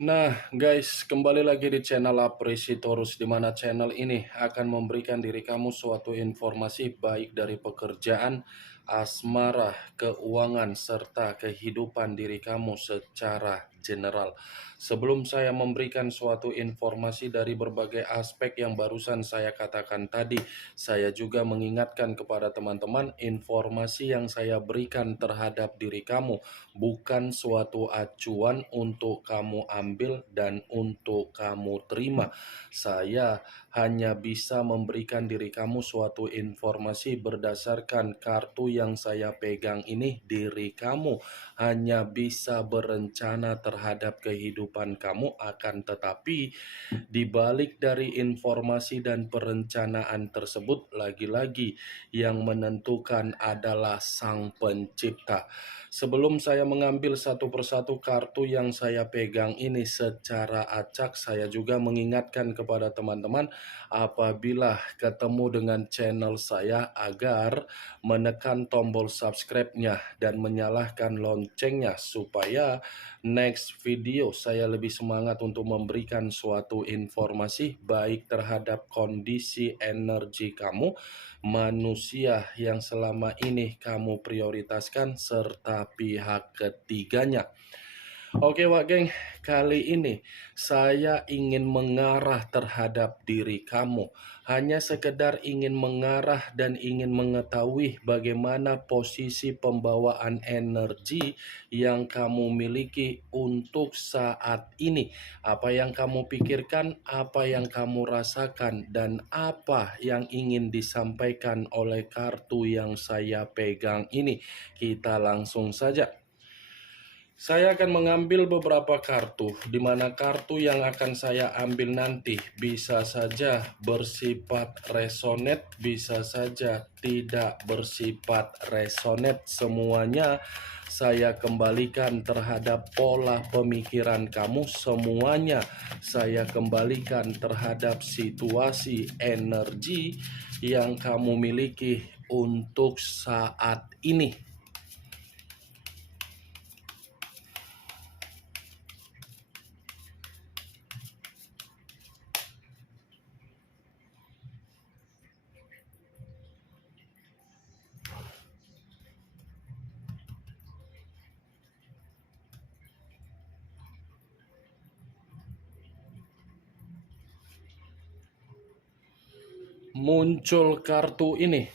Nah, guys, kembali lagi di channel Apresitorus, di mana channel ini akan memberikan diri kamu suatu informasi baik dari pekerjaan, asmara, keuangan, serta kehidupan diri kamu secara general. Sebelum saya memberikan suatu informasi dari berbagai aspek yang barusan saya katakan tadi, saya juga mengingatkan kepada teman-teman informasi yang saya berikan terhadap diri kamu bukan suatu acuan untuk kamu ambil dan untuk kamu terima. Saya hanya bisa memberikan diri kamu suatu informasi berdasarkan kartu yang saya pegang ini. Diri kamu hanya bisa berencana terhadap kehidupan kamu, akan tetapi di balik dari informasi dan perencanaan tersebut, lagi-lagi yang menentukan adalah Sang Pencipta. Sebelum saya mengambil satu persatu kartu yang saya pegang ini secara acak, saya juga mengingatkan kepada teman-teman apabila ketemu dengan channel saya agar menekan tombol subscribe-nya dan menyalakan loncengnya supaya next video saya lebih semangat untuk memberikan suatu informasi baik terhadap kondisi energi kamu, manusia yang selama ini kamu prioritaskan, serta pihak ketiganya. Oke Wak Geng, kali ini saya ingin mengarah terhadap diri kamu. Hanya sekedar ingin mengarah dan ingin mengetahui bagaimana posisi pembawaan energi yang kamu miliki untuk saat ini. Apa yang kamu pikirkan, apa yang kamu rasakan, dan apa yang ingin disampaikan oleh kartu yang saya pegang ini. Kita langsung saja. Saya akan mengambil beberapa kartu, di mana kartu yang akan saya ambil nanti bisa saja bersifat resonate, bisa saja tidak bersifat resonate. Semuanya saya kembalikan terhadap pola pemikiran kamu, semuanya saya kembalikan terhadap situasi energi yang kamu miliki untuk saat ini. Muncul kartu ini.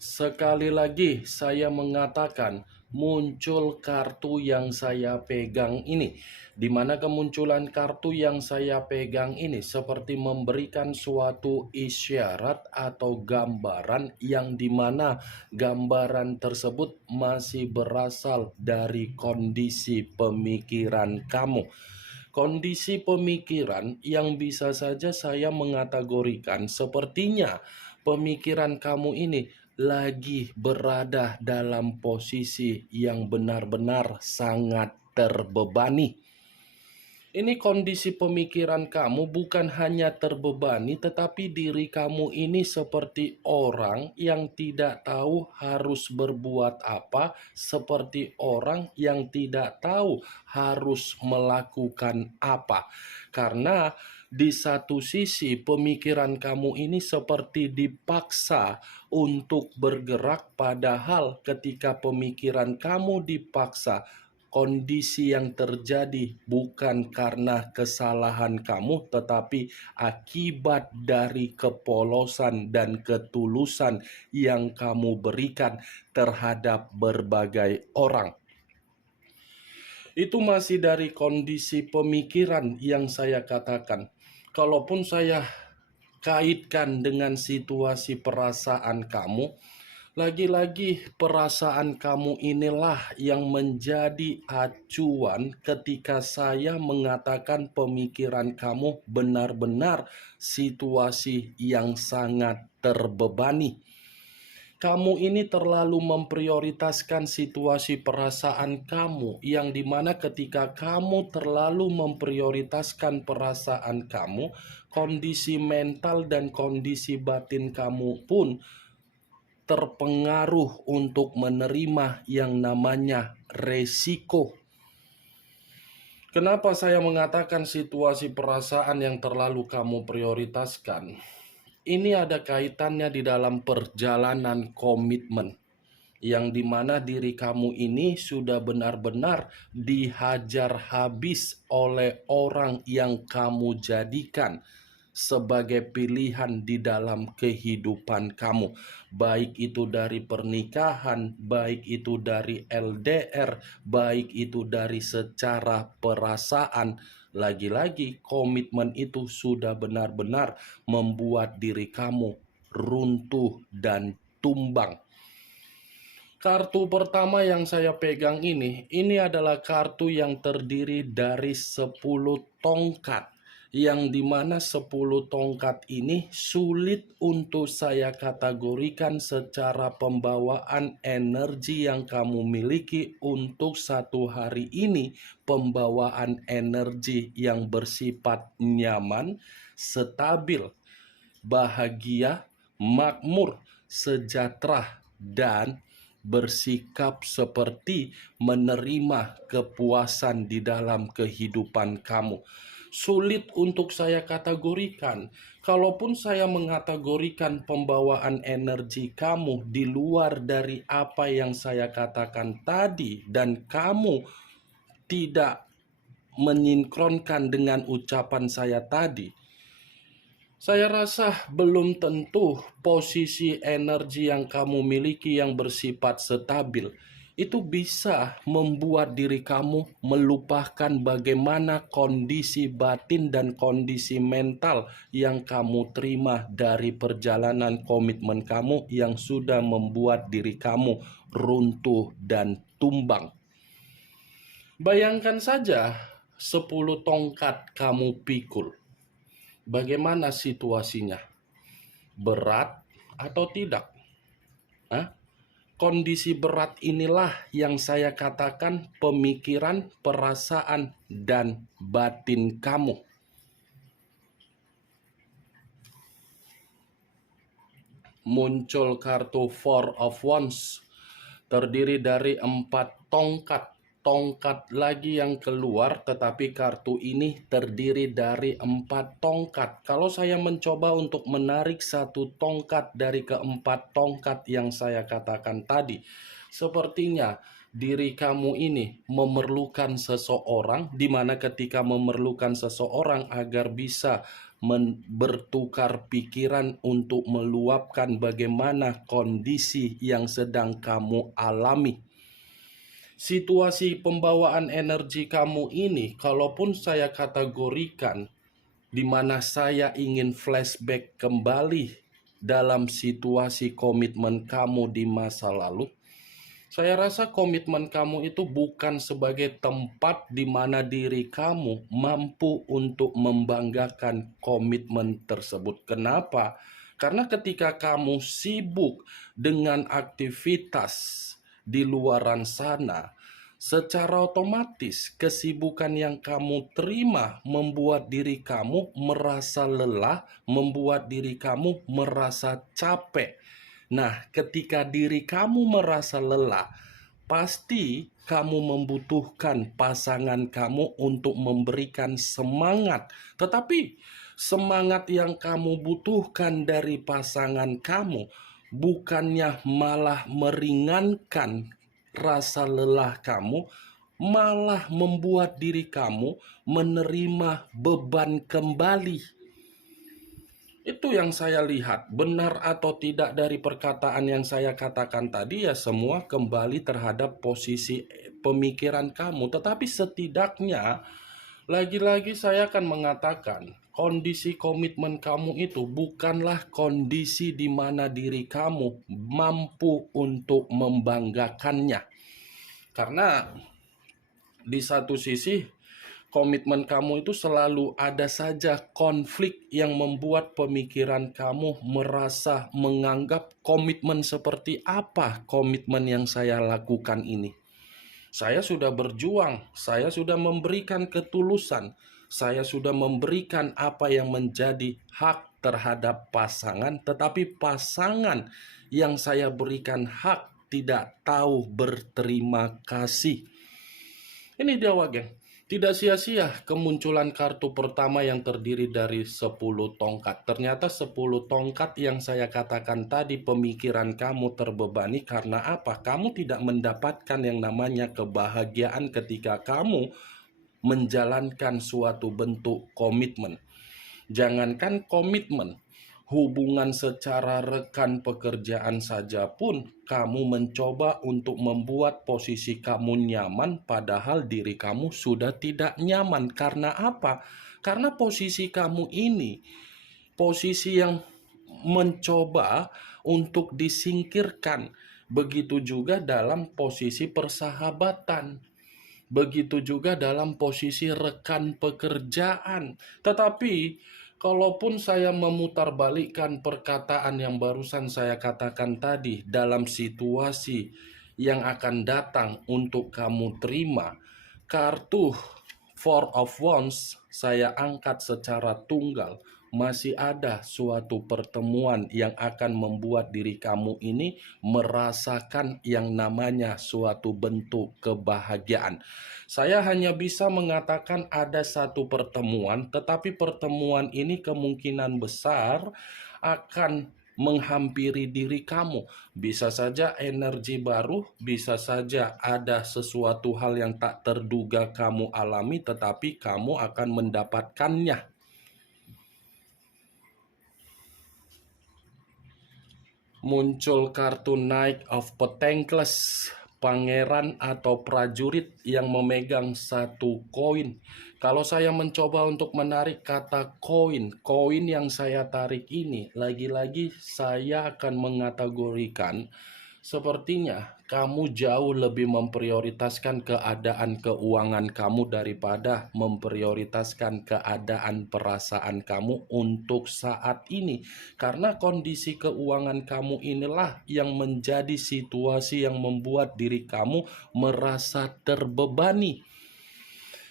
Sekali lagi saya mengatakan muncul kartu yang saya pegang ini, di mana kemunculan kartu yang saya pegang ini seperti memberikan suatu isyarat atau gambaran yang dimana gambaran tersebut masih berasal dari kondisi pemikiran kamu. Kondisi pemikiran yang bisa saja saya mengategorikan sepertinya pemikiran kamu ini lagi berada dalam posisi yang benar-benar sangat terbebani. Ini kondisi pemikiran kamu bukan hanya terbebani, tetapi diri kamu ini seperti orang yang tidak tahu harus berbuat apa, seperti orang yang tidak tahu harus melakukan apa. Karena di satu sisi pemikiran kamu ini seperti dipaksa untuk bergerak, padahal ketika pemikiran kamu dipaksa, kondisi yang terjadi bukan karena kesalahan kamu, tetapi akibat dari kepolosan dan ketulusan yang kamu berikan terhadap berbagai orang. Itu masih dari kondisi pemikiran yang saya katakan. Kalaupun saya kaitkan dengan situasi perasaan kamu, lagi-lagi perasaan kamu inilah yang menjadi acuan ketika saya mengatakan pemikiran kamu benar-benar situasi yang sangat terbebani. Kamu ini terlalu memprioritaskan situasi perasaan kamu, yang dimana ketika kamu terlalu memprioritaskan perasaan kamu, kondisi mental dan kondisi batin kamu pun terpengaruh untuk menerima yang namanya resiko. Kenapa saya mengatakan situasi perasaan yang terlalu kamu prioritaskan? Ini ada kaitannya di dalam perjalanan komitmen, yang dimana diri kamu ini sudah benar-benar dihajar habis oleh orang yang kamu jadikan sebagai pilihan di dalam kehidupan kamu, baik itu dari pernikahan, baik itu dari LDR, baik itu dari secara perasaan. Lagi-lagi komitmen itu sudah benar-benar membuat diri kamu runtuh dan tumbang. Kartu pertama yang saya pegang ini adalah kartu yang terdiri dari 10 tongkat. Yang dimana 10 tongkat ini sulit untuk saya kategorikan secara pembawaan energi yang kamu miliki untuk satu hari ini. Pembawaan energi yang bersifat nyaman, stabil, bahagia, makmur, sejahtera, dan bersikap seperti menerima kepuasan di dalam kehidupan kamu. Sulit untuk saya kategorikan. Kalaupun saya mengategorikan pembawaan energi kamu di luar dari apa yang saya katakan tadi, dan kamu tidak menyinkronkan dengan ucapan saya tadi, saya rasa belum tentu posisi energi yang kamu miliki yang bersifat stabil itu bisa membuat diri kamu melupakan bagaimana kondisi batin dan kondisi mental yang kamu terima dari perjalanan komitmen kamu yang sudah membuat diri kamu runtuh dan tumbang. Bayangkan saja 10 tongkat kamu pikul. Bagaimana situasinya? Berat atau tidak? Hah? Kondisi berat inilah yang saya katakan pemikiran, perasaan, dan batin kamu. Muncul kartu Four of Wands, terdiri dari 4 tongkat. Tongkat lagi yang keluar, tetapi kartu ini terdiri dari 4 tongkat. Kalau saya mencoba untuk menarik satu tongkat dari keempat tongkat yang saya katakan tadi, sepertinya diri kamu ini memerlukan seseorang, di mana ketika memerlukan seseorang agar bisa bertukar pikiran untuk meluapkan bagaimana kondisi yang sedang kamu alami. Situasi pembawaan energi kamu ini, kalaupun saya kategorikan di mana saya ingin flashback kembali dalam situasi komitmen kamu di masa lalu, saya rasa komitmen kamu itu bukan sebagai tempat di mana diri kamu mampu untuk membanggakan komitmen tersebut. Kenapa? Karena ketika kamu sibuk dengan aktivitas di luaran sana, secara otomatis kesibukan yang kamu terima membuat diri kamu merasa lelah, membuat diri kamu merasa capek. Nah, ketika diri kamu merasa lelah, pasti kamu membutuhkan pasangan kamu untuk memberikan semangat. Tetapi semangat yang kamu butuhkan dari pasangan kamu bukannya malah meringankan rasa lelah kamu, malah membuat diri kamu menerima beban kembali. Itu yang saya lihat. Benar atau tidak dari perkataan yang saya katakan tadi, ya semua kembali terhadap posisi pemikiran kamu. Tetapi setidaknya, lagi-lagi saya akan mengatakan, kondisi komitmen kamu itu bukanlah kondisi di mana diri kamu mampu untuk membanggakannya. Karena di satu sisi, komitmen kamu itu selalu ada saja konflik yang membuat pemikiran kamu merasa menganggap komitmen seperti apa komitmen yang saya lakukan ini. Saya sudah berjuang, saya sudah memberikan ketulusan, saya sudah memberikan apa yang menjadi hak terhadap pasangan, tetapi pasangan yang saya berikan hak tidak tahu berterima kasih. Ini dia, geng. Tidak sia-sia kemunculan kartu pertama yang terdiri dari 10 tongkat. Ternyata 10 tongkat yang saya katakan tadi, pemikiran kamu terbebani karena apa? Kamu tidak mendapatkan yang namanya kebahagiaan ketika kamu menjalankan suatu bentuk komitmen. Jangankan komitmen, hubungan secara rekan pekerjaan saja pun kamu mencoba untuk membuat posisi kamu nyaman, padahal diri kamu sudah tidak nyaman. Karena apa? Karena posisi kamu ini posisi yang mencoba untuk disingkirkan. Begitu juga dalam posisi persahabatan. Begitu juga dalam posisi rekan pekerjaan. Tetapi, kalaupun saya memutarbalikkan perkataan yang barusan saya katakan tadi dalam situasi yang akan datang untuk kamu terima, kartu Four of Wands saya angkat secara tunggal. Masih ada suatu pertemuan yang akan membuat diri kamu ini merasakan yang namanya suatu bentuk kebahagiaan. Saya hanya bisa mengatakan ada satu pertemuan, tetapi pertemuan ini kemungkinan besar akan menghampiri diri kamu. Bisa saja energi baru, bisa saja ada sesuatu hal yang tak terduga kamu alami, tetapi kamu akan mendapatkannya. Muncul kartu Knight of Pentacles, pangeran atau prajurit yang memegang satu koin. Kalau saya mencoba untuk menarik kata koin yang saya tarik ini, lagi-lagi saya akan mengategorikan sepertinya kamu jauh lebih memprioritaskan keadaan keuangan kamu daripada memprioritaskan keadaan perasaan kamu untuk saat ini. Karena kondisi keuangan kamu inilah yang menjadi situasi yang membuat diri kamu merasa terbebani.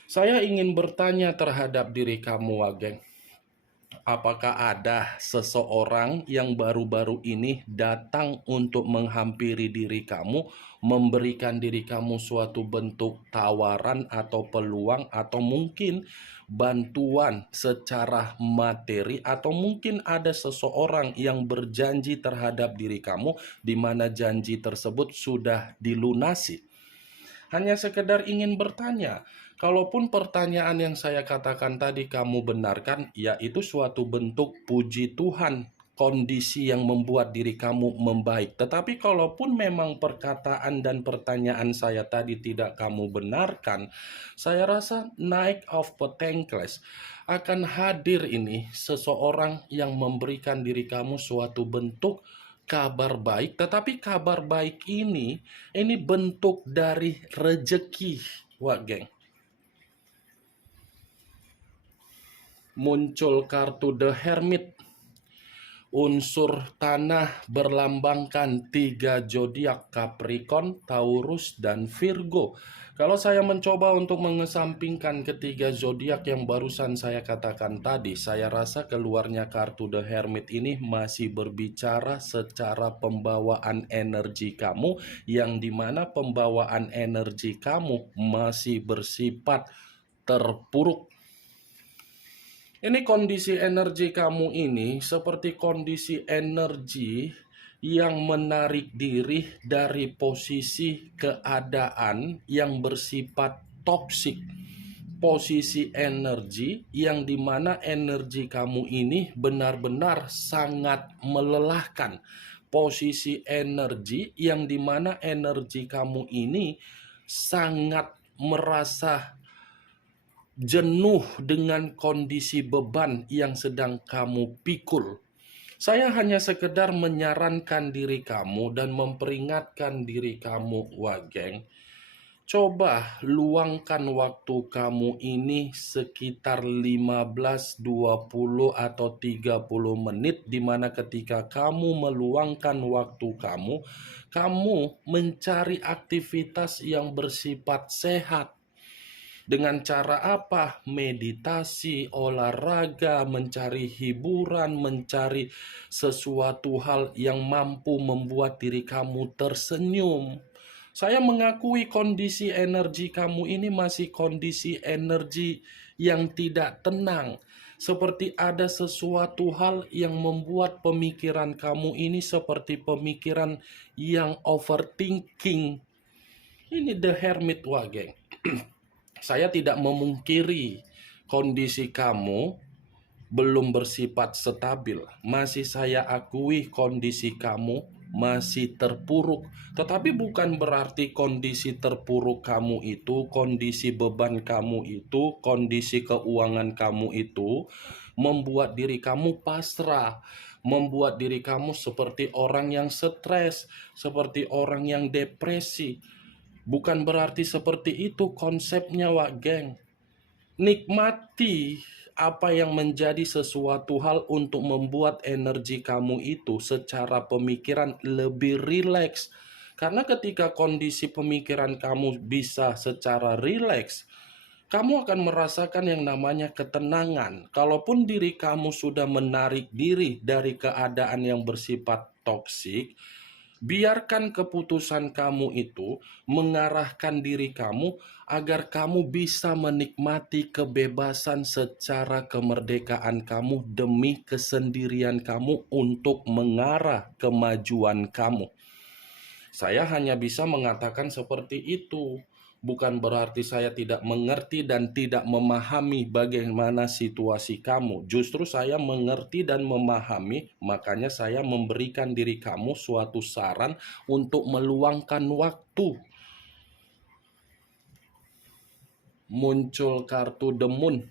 Saya ingin bertanya terhadap diri kamu, Wageng. Apakah ada seseorang yang baru-baru ini datang untuk menghampiri diri kamu, memberikan diri kamu suatu bentuk tawaran atau peluang, atau mungkin bantuan secara materi, atau mungkin ada seseorang yang berjanji terhadap diri kamu, di mana janji tersebut sudah dilunasi? Hanya sekedar ingin bertanya. Kalaupun pertanyaan yang saya katakan tadi kamu benarkan, yaitu suatu bentuk puji Tuhan, kondisi yang membuat diri kamu membaik. Tetapi kalaupun memang perkataan dan pertanyaan saya tadi tidak kamu benarkan, saya rasa Knight of Pentacles akan hadir ini seseorang yang memberikan diri kamu suatu bentuk kabar baik, tetapi kabar baik ini bentuk dari rejeki, Wak geng. Muncul kartu The Hermit, unsur tanah berlambangkan 3 zodiak Capricorn, Taurus, dan Virgo. Kalau saya mencoba untuk mengesampingkan ketiga zodiak yang barusan saya katakan tadi, saya rasa keluarnya kartu The Hermit ini masih berbicara secara pembawaan energi kamu, yang dimana pembawaan energi kamu masih bersifat terpuruk. Ini kondisi energi kamu ini seperti kondisi energi yang menarik diri dari posisi keadaan yang bersifat toksik. Posisi energi yang dimana energi kamu ini benar-benar sangat melelahkan. Posisi energi yang dimana energi kamu ini sangat merasa jenuh dengan kondisi beban yang sedang kamu pikul. Saya hanya sekedar menyarankan diri kamu dan memperingatkan diri kamu, Wageng. Coba luangkan waktu kamu ini sekitar 15, 20, atau 30 menit, di mana ketika kamu meluangkan waktu kamu mencari aktivitas yang bersifat sehat. Dengan cara apa? Meditasi, olahraga, mencari hiburan, mencari sesuatu hal yang mampu membuat diri kamu tersenyum. Saya mengakui kondisi energi kamu ini masih kondisi energi yang tidak tenang. Seperti ada sesuatu hal yang membuat pemikiran kamu ini seperti pemikiran yang overthinking. Ini The Hermit, wah geng. Saya tidak memungkiri kondisi kamu belum bersifat stabil. Masih saya akui kondisi kamu masih terpuruk. Tetapi bukan berarti kondisi terpuruk kamu itu, kondisi beban kamu itu, kondisi keuangan kamu itu membuat diri kamu pasrah, membuat diri kamu seperti orang yang stres, seperti orang yang depresi. Bukan berarti seperti itu konsepnya, Wak Geng. Nikmati apa yang menjadi sesuatu hal untuk membuat energi kamu itu secara pemikiran lebih rileks. Karena ketika kondisi pemikiran kamu bisa secara rileks, kamu akan merasakan yang namanya ketenangan. Kalaupun diri kamu sudah menarik diri dari keadaan yang bersifat toksik, biarkan keputusan kamu itu mengarahkan diri kamu agar kamu bisa menikmati kebebasan secara kemerdekaan kamu demi kesendirian kamu untuk mengarah kemajuan kamu. Saya hanya bisa mengatakan seperti itu. Bukan berarti saya tidak mengerti dan tidak memahami bagaimana situasi kamu. Justru saya mengerti dan memahami, makanya saya memberikan diri kamu suatu saran untuk meluangkan waktu. Muncul kartu The Moon.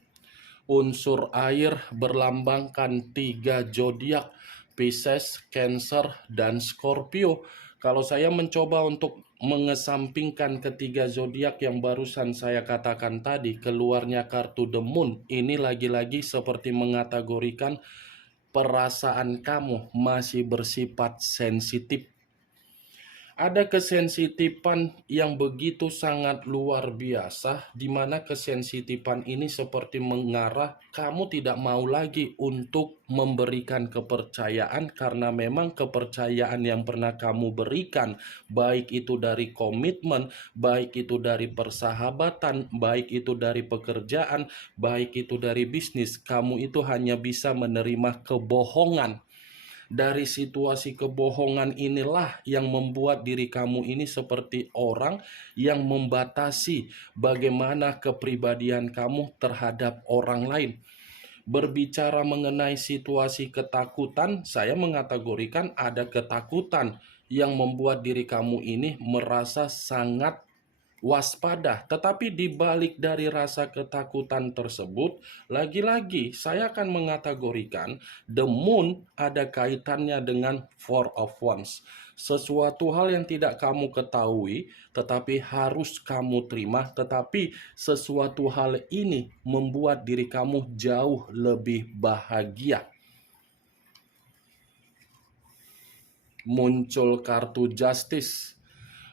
Unsur air berlambangkan 3 zodiak, Pisces, Cancer, dan Scorpio. Kalau saya mencoba untuk mengesampingkan ketiga zodiak yang barusan saya katakan tadi, keluarnya kartu The Moon, ini lagi-lagi seperti mengategorikan perasaan kamu masih bersifat sensitif. Ada kesensitifan yang begitu sangat luar biasa, di mana kesensitifan ini seperti mengarah kamu tidak mau lagi untuk memberikan kepercayaan, karena memang kepercayaan yang pernah kamu berikan, baik itu dari komitmen, baik itu dari persahabatan, baik itu dari pekerjaan, baik itu dari bisnis, kamu itu hanya bisa menerima kebohongan. Dari situasi kebohongan inilah yang membuat diri kamu ini seperti orang yang membatasi bagaimana kepribadian kamu terhadap orang lain. Berbicara mengenai situasi ketakutan, saya mengategorikan ada ketakutan yang membuat diri kamu ini merasa sangat waspada. Tetapi di balik dari rasa ketakutan tersebut, lagi-lagi saya akan mengategorikan the moon ada kaitannya dengan Four of Wands. Sesuatu hal yang tidak kamu ketahui, tetapi harus kamu terima, tetapi sesuatu hal ini membuat diri kamu jauh lebih bahagia. Muncul kartu Justice.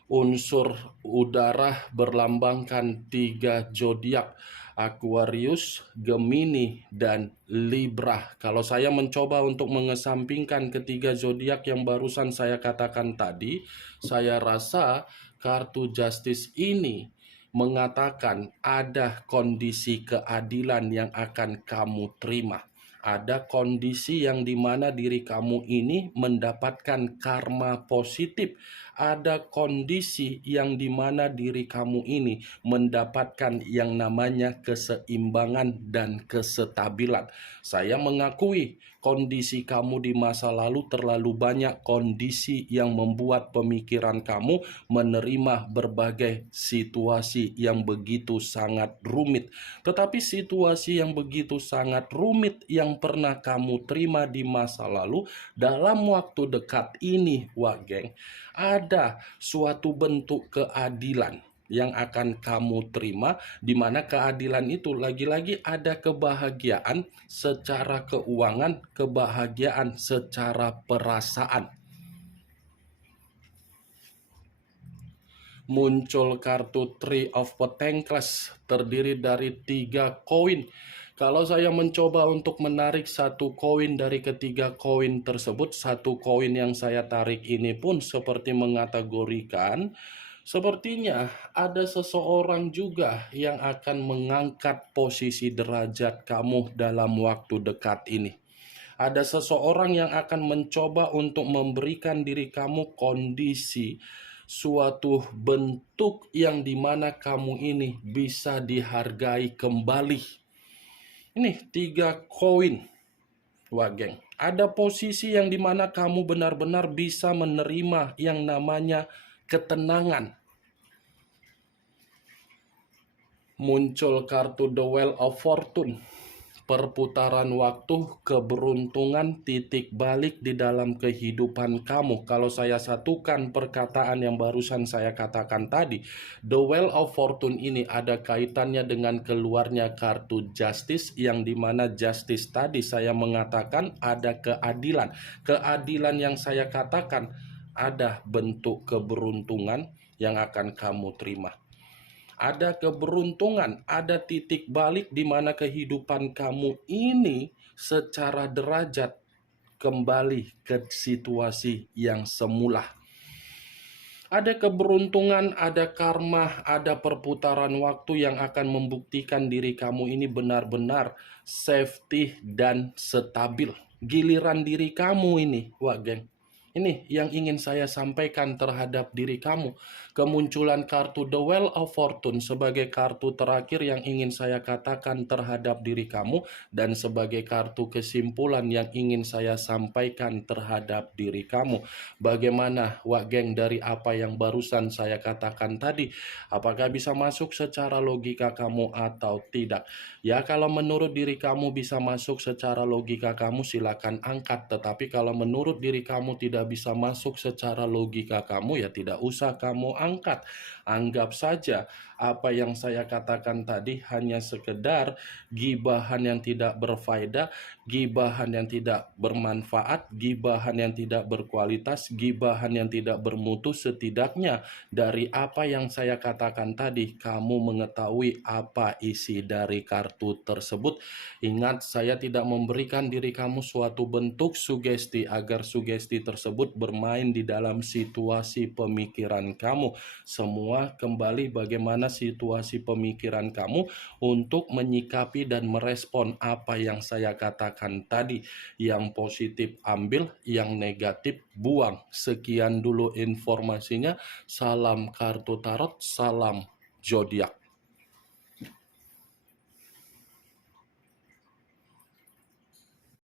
Unsur udara berlambangkan 3 zodiak, Aquarius, Gemini, dan Libra. Kalau saya mencoba untuk mengesampingkan ketiga zodiak yang barusan saya katakan tadi, saya rasa kartu Justice ini mengatakan ada kondisi keadilan yang akan kamu terima. Ada kondisi yang dimana diri kamu ini mendapatkan karma positif. Ada kondisi yang dimana diri kamu ini mendapatkan yang namanya keseimbangan dan kesestabilan. Saya mengakui kondisi kamu di masa lalu terlalu banyak kondisi yang membuat pemikiran kamu menerima berbagai situasi yang begitu sangat rumit. Tetapi situasi yang begitu sangat rumit yang pernah kamu terima di masa lalu, dalam waktu dekat ini, Wak Geng, ada suatu bentuk keadilan yang akan kamu terima, di mana keadilan itu lagi-lagi ada kebahagiaan secara keuangan, kebahagiaan secara perasaan. Muncul kartu Three of Pentacles, terdiri dari 3 koin. Kalau saya mencoba untuk menarik satu koin dari ketiga koin tersebut, satu koin yang saya tarik ini pun seperti mengategorikan Sepertinya ada seseorang juga yang akan mengangkat posisi derajat kamu dalam waktu dekat ini. Ada seseorang yang akan mencoba untuk memberikan diri kamu kondisi suatu bentuk yang dimana kamu ini bisa dihargai kembali. Ini 3 koin, wah geng. Ada posisi yang dimana kamu benar-benar bisa menerima yang namanya ketenangan. Muncul kartu The Wheel of Fortune, perputaran waktu, keberuntungan, titik balik di dalam kehidupan kamu. Kalau saya satukan perkataan yang barusan saya katakan tadi, The Wheel of Fortune ini ada kaitannya dengan keluarnya kartu Justice, yang dimana Justice tadi saya mengatakan ada keadilan. Keadilan yang saya katakan ada bentuk keberuntungan yang akan kamu terima. Ada keberuntungan, ada titik balik di mana kehidupan kamu ini secara derajat kembali ke situasi yang semula. Ada keberuntungan, ada karma, ada perputaran waktu yang akan membuktikan diri kamu ini benar-benar safety dan stabil. Giliran diri kamu ini, wah geng, ini yang ingin saya sampaikan terhadap diri kamu. Kemunculan kartu The Wheel of Fortune sebagai kartu terakhir yang ingin saya katakan terhadap diri kamu, dan sebagai kartu kesimpulan yang ingin saya sampaikan terhadap diri kamu. Bagaimana, wak geng, dari apa yang barusan saya katakan tadi? Apakah bisa masuk secara logika kamu atau tidak? Ya, kalau menurut diri kamu bisa masuk secara logika kamu, silakan angkat. Tetapi kalau menurut diri kamu tidak bisa masuk secara logika kamu, ya tidak usah kamu angkat. Anggap saja apa yang saya katakan tadi hanya sekedar gibahan yang tidak berfaedah, gibahan yang tidak bermanfaat, gibahan yang tidak berkualitas, gibahan yang tidak bermutu. Setidaknya dari apa yang saya katakan tadi, kamu mengetahui apa isi dari kartu tersebut. Ingat, saya tidak memberikan diri kamu suatu bentuk sugesti agar sugesti tersebut bermain di dalam situasi pemikiran kamu. Semua kembali bagaimana situasi pemikiran kamu untuk menyikapi dan merespon apa yang saya katakan tadi. Yang positif ambil, yang negatif buang. Sekian dulu informasinya. Salam kartu tarot, salam zodiak.